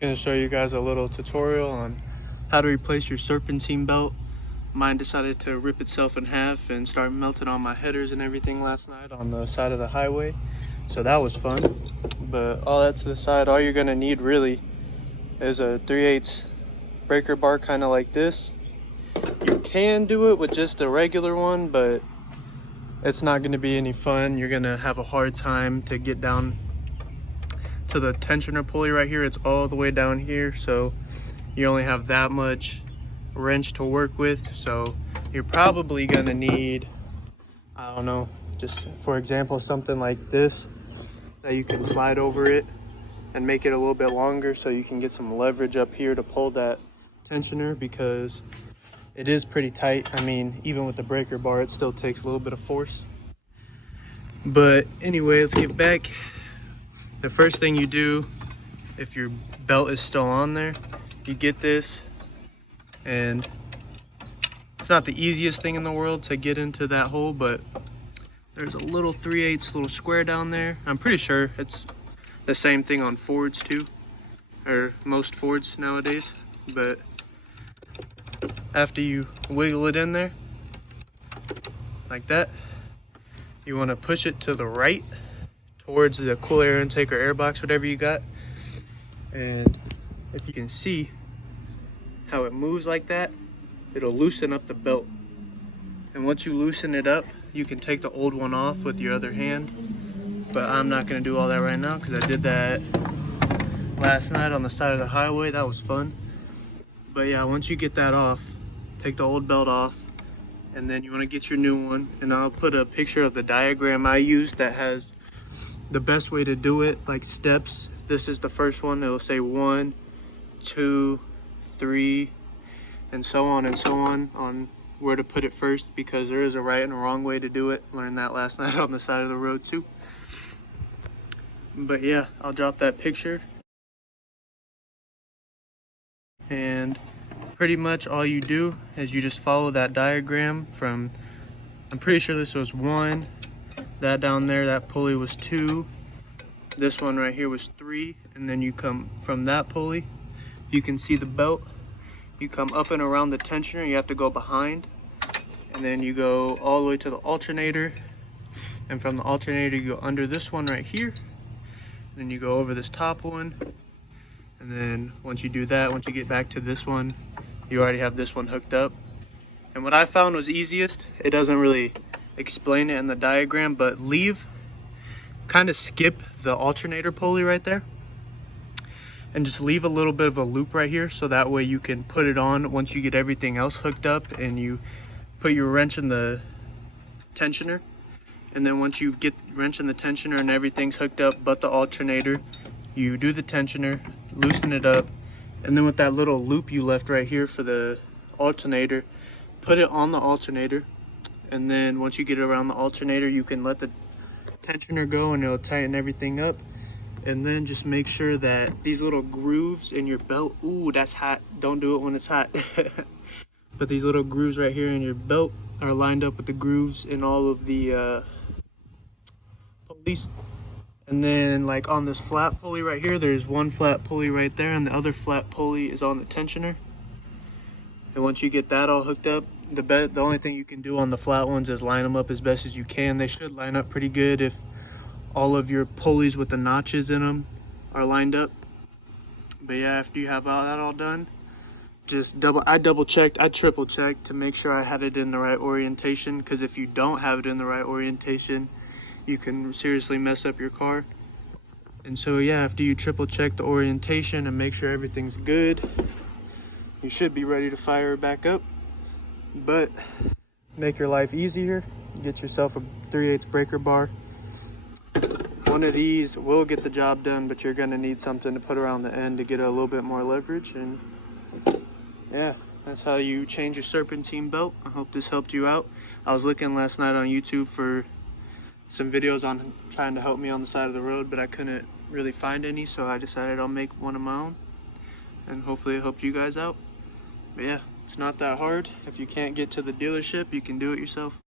Going to show you guys a little tutorial on how to replace your serpentine belt. Mine decided to rip itself in half and start melting on my headers and everything last night on the side of the highway, so that was fun. But all that to the side, all you're going to need really is a 3/8 breaker bar, kind of like this. You can do it with just a regular one, but it's not going to be any fun. You're going to have a hard time to get down to the tensioner pulley right here. It's all the way down here, so you only have that much wrench to work with. So you're probably gonna need, I don't know, just for example, something like this that you can slide over it and make it a little bit longer so you can get some leverage up here to pull that tensioner, because it is pretty tight. I mean, even with the breaker bar, it still takes a little bit of force. But anyway, let's get back. The first thing you do, if your belt is still on there, you get this, and it's not the easiest thing in the world to get into that hole, but there's a little 3/8 little square down there. I'm pretty sure it's the same thing on Fords too, or most Fords nowadays. But after you wiggle it in there like that, you want to push it to the right towards the cool air intake or air box, whatever you got. And if you can see how it moves like that, it'll loosen up the belt. And once you loosen it up, you can take the old one off with your other hand. But I'm not going to do all that right now because I did that last night on the side of the highway. That was fun. But yeah, once you get that off, take the old belt off, and then you want to get your new one. And I'll put a picture of the diagram I used that has the best way to do it, like steps. This is the first one. It'll say 1, 2, 3, and so on where to put it first, because there is a right and a wrong way to do it. Learned that last night on the side of the road too. But yeah, I'll drop that picture. And pretty much all you do is you just follow that diagram from, I'm pretty sure this was 1, that down there, that pulley was 2, this one right here was 3, and then you come from that pulley, you can see the belt, you come up and around the tensioner, you have to go behind, and then you go all the way to the alternator, and from the alternator you go under this one right here, then you go over this top one, and then once you do that, once you get back to this one, you already have this one hooked up. And what I found was easiest, it doesn't really explain it in the diagram, but kind of skip the alternator pulley right there and just leave a little bit of a loop right here, so that way you can put it on once you get everything else hooked up and you put your wrench in the tensioner. And then once you get wrench in the tensioner and everything's hooked up but the alternator, you do the tensioner, loosen it up, and then with that little loop you left right here for the alternator, put it on the alternator. And then once you get it around the alternator, you can let the tensioner go and it'll tighten everything up. And then just make sure that these little grooves in your belt, ooh, that's hot, don't do it when it's hot. But these little grooves right here in your belt are lined up with the grooves in all of the pulleys. And then like on this flat pulley right here, there's one flat pulley right there, and the other flat pulley is on the tensioner. And once you get that all hooked up, the only thing you can do on the flat ones is line them up as best as you can. They should line up pretty good if all of your pulleys with the notches in them are lined up. But yeah, after you have all that all done, just I triple checked to make sure I had it in the right orientation, because if you don't have it in the right orientation, you can seriously mess up your car. And so yeah, after you triple check the orientation and make sure everything's good, you should be ready to fire it back up. But make your life easier, get yourself a 3/8 breaker bar. One of these will get the job done, but you're going to need something to put around the end to get a little bit more leverage. And yeah, that's how you change your serpentine belt. I hope this helped you out. I was looking last night on YouTube for some videos on trying to help me on the side of the road, but I couldn't really find any, so I decided I'll make one of my own, and hopefully it helped you guys out. But yeah, it's not that hard. If you can't get to the dealership, you can do it yourself.